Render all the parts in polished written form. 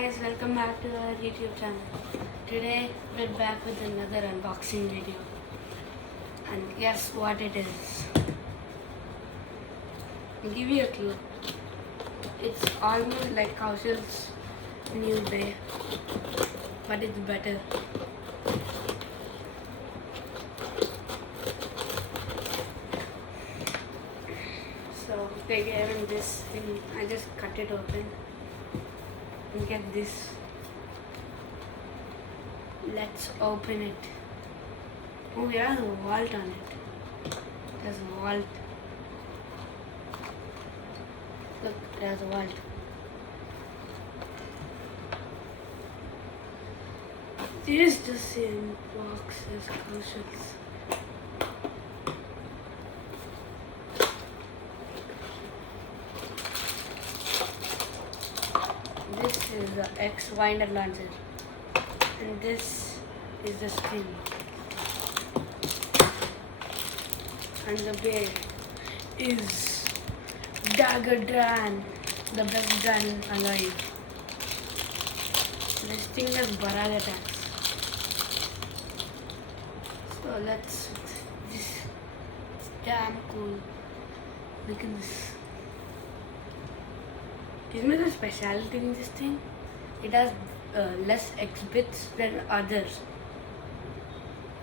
guys, welcome back to our YouTube channel. Today we're back with another unboxing video. And guess what it is? I'll give you a clue. It's almost like Kaushal's new bay, but it's better. So they gave him this thing. I just cut it open. And get this. Let's open it. Oh, it has a vault on it. There's a vault. Look, it has a vault. It is the same box as Kaushal's. This is the X winder launcher, and this is the spin, and the blade is Dagger Dran, the best Dran alive. This thing has barrage attacks. So this is damn cool. Look at this. Isn't it a specialty in this thing? It has less X bits than others,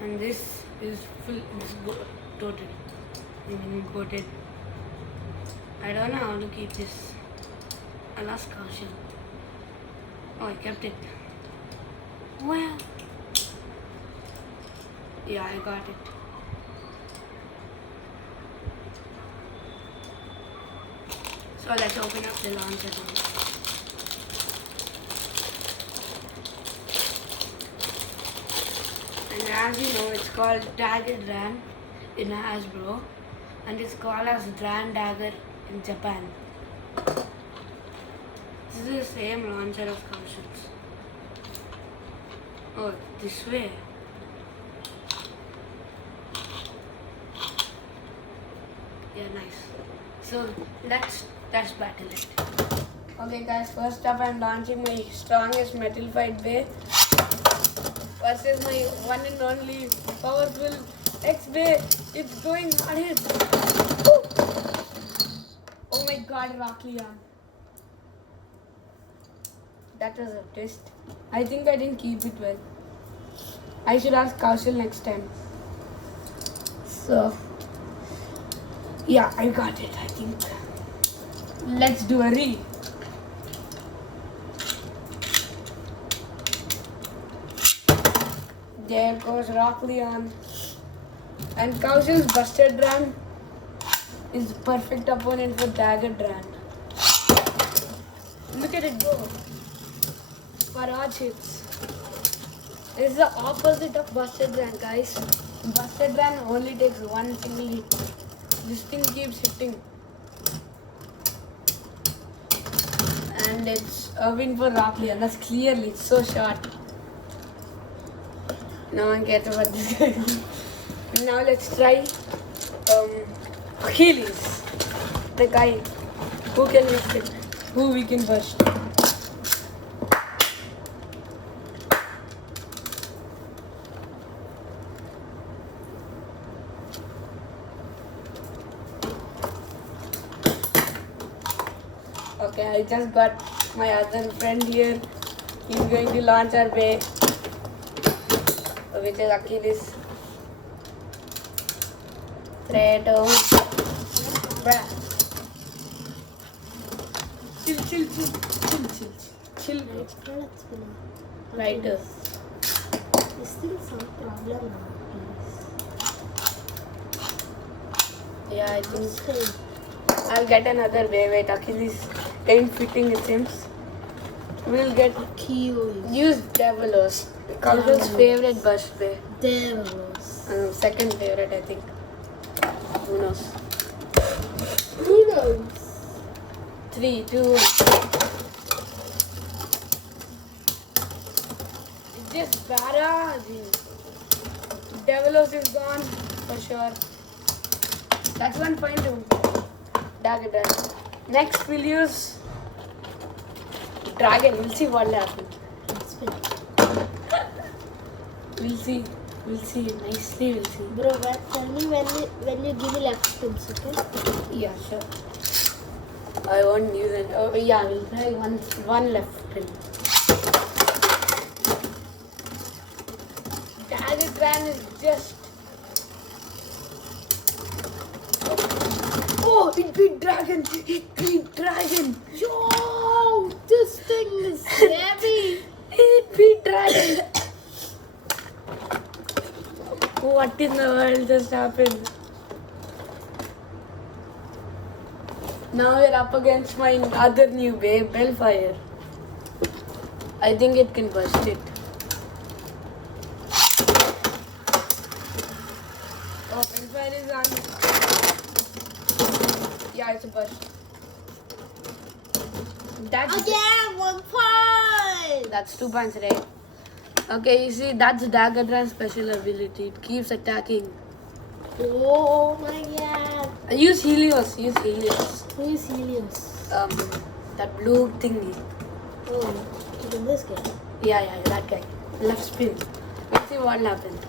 and this is full. It's coated. Coated. I don't know how to keep this. I'll ask Kaushal. Oh, I kept it. Well, yeah, I got it. So let's open up the launcher now. And as you know, it's called Dagger Dran in Hasbro, and it's called as Dran Dagger in Japan. This is the same launcher of Kaushal's. Oh, this way. Yeah, nice. So let's test battle it. Okay guys, first up I'm launching my strongest metal fight bay versus my one and only powerful X bay. It's going hard hit. Woo! Oh my god, Ratchet. That was a twist. I think I didn't keep it well. I should ask Kaushal next time. So yeah, I got it, I think. Let's do a re. There goes Rock Leon. And Kaushal's Busted Dran is the perfect opponent for Dagger Dran. Look at it go. Barrage hits. This is the opposite of Busted Dran, guys. Busted Dran only takes one single hit. This thing keeps hitting. And it's a win for Ratchet, and that's clearly it's so short. No one cares about this guy. Now let's try Achilles, the guy who can lift it, who we can burst. Okay, I just got my other friend here. He's going to launch our bay, which is Achilles. Thread on. Chill. Right. Is there some problem now, please? Yeah, I think I'll get another bay. Wait, Achilles ain't fitting, it seems. We'll get use Devilos. Kaushal's favorite burst bay. Devilos. Second favorite, I think. Who knows? Who knows? 3, 2, 1. It's just barrage. Devilos is gone for sure. That's one point too. Dagger Dran. Next we'll use dragon. We'll see what happens. Spin. We'll see. We'll see. Nicely, we'll see. Bro, tell me when you give me left spins, okay? Yeah, sure. I won't use it. Oh, yeah, we'll try one left spin. Dagger Dran is just. Oh, it beat dragon! It beat dragon! Yo, this thing is heavy. It beat dragon! What in the world just happened? Now we're up against my other new Bellfire. I think it can burst it. Oh, Bellfire is on. Yeah, it's a burst. Again, 1 point. That's 2 points, right? Okay, you see, that's Dagger Dran's special ability. It keeps attacking. Oh my god. Use Helios. Use Helios. Who is Helios? That blue thingy. Oh, it's in this game. Yeah, that guy. Left spin. Let's see what happens.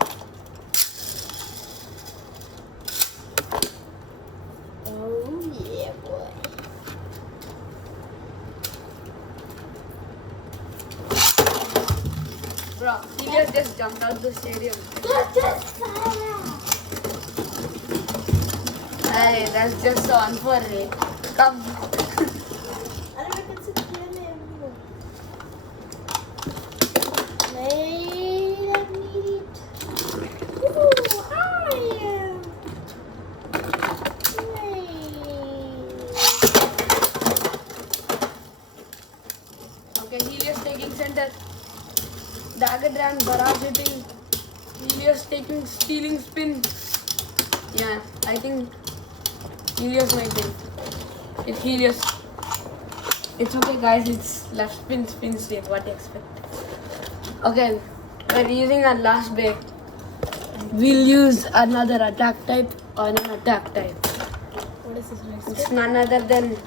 Oh yeah, boy. Bro, he just jumped out the stadium. Hey, that's just so unfair, eh? Come. Wait, I need it. Ooh, I am. Okay, Helios taking center. Dagger Dran barrage hitting. Helios taking stealing spin. Yeah, I think Helios might win. It's Helios. It's okay, guys. It's left spin state. What do you expect? Okay, we're using our last bay. We'll use another attack type on an attack type. What is this next? It's none other than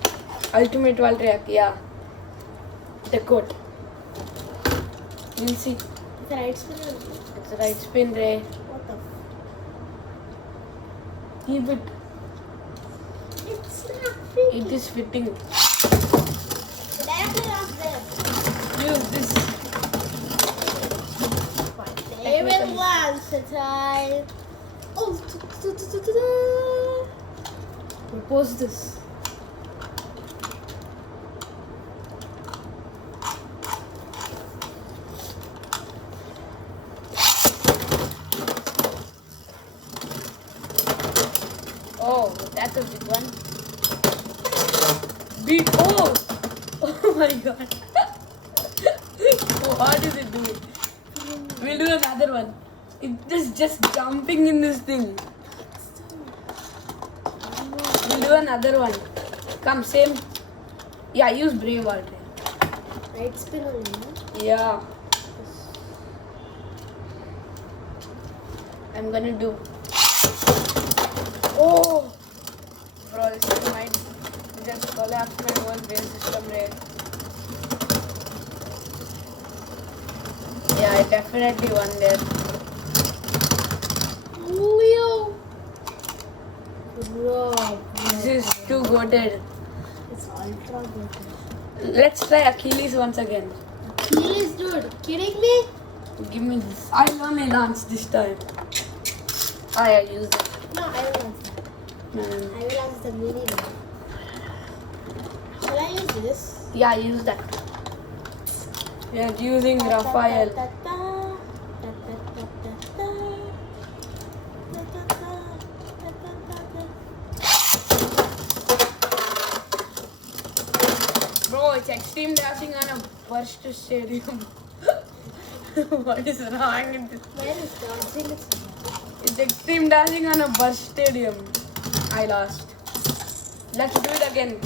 Ultimate Valtryek. Yeah, the code. We'll see. It's the right spin. It's the right spin, Ray. What the? Keep it. It's not fitting. It is fitting. The diagonal of them. Use this. Even once a time. Oh, propose this. Oh, that's a big one. Beat. Oh! Oh my god. What is it doing? We'll do another one. It is just jumping in this thing. We'll do another one. Come, same. Yeah, use Brave already. Right spin only, no? Yeah. I'm gonna do. Oh! Bro, this might just collapse my whole base system, right? Yeah, I definitely won there. Leo. Bro. This is too goated. It's ultra good. Let's try Achilles once again. Achilles, dude. Kidding me? Give me this. I'll only launch this time. Oh, yeah, use it. No, I will answer. No. I will answer the mini one. Shall I use this? Yeah, use that. We are using Raphael. Bro, it's extreme dashing on a burst stadium. What is wrong with this? Where is dancing? It's extreme dashing on a burst stadium. I lost. Let's do it again.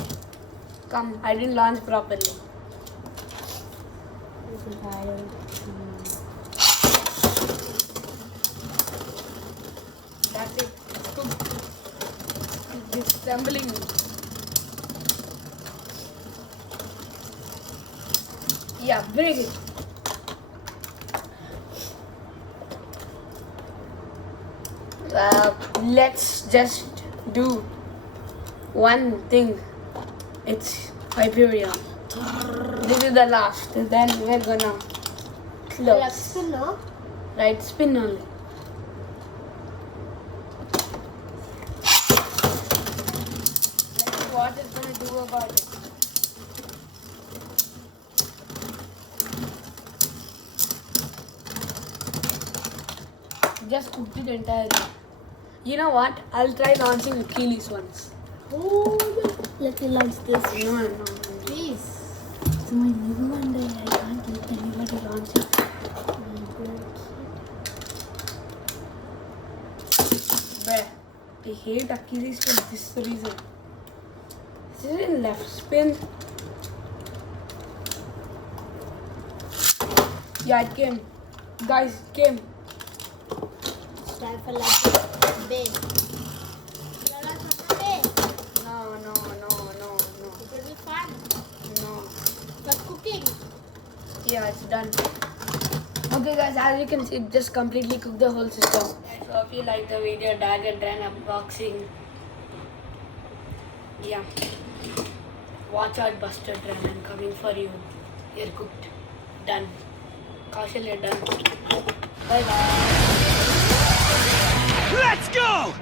Come, I didn't launch properly. That's it. It's trembling. Yeah, very good. Let's just do one thing. It's Hyperion. This is the last. Then we're gonna close. Left spin, no? Right spin only. Let's see what it's gonna do about it. Just cooked it entirely. You know what? I'll try launching Achilles once. Oh, let me launch this. No. Please. It's my new one day. I can't let anybody launch it. Bruh, I hate Achilles for this reason. This is in left spin. Yeah, it came. Guys, it came. It's time for left spin. Should I launch one more day? No. It will be fun. No. For cooking. Yeah, it's done. Okay guys, as you can see, it just completely cooked the whole system. So if you like the video, Dagger Dran unboxing. Yeah. Watch out, Buster Dran. I'm coming for you. You're cooked. Done. Kaushal, you're done. Bye bye. Let's go!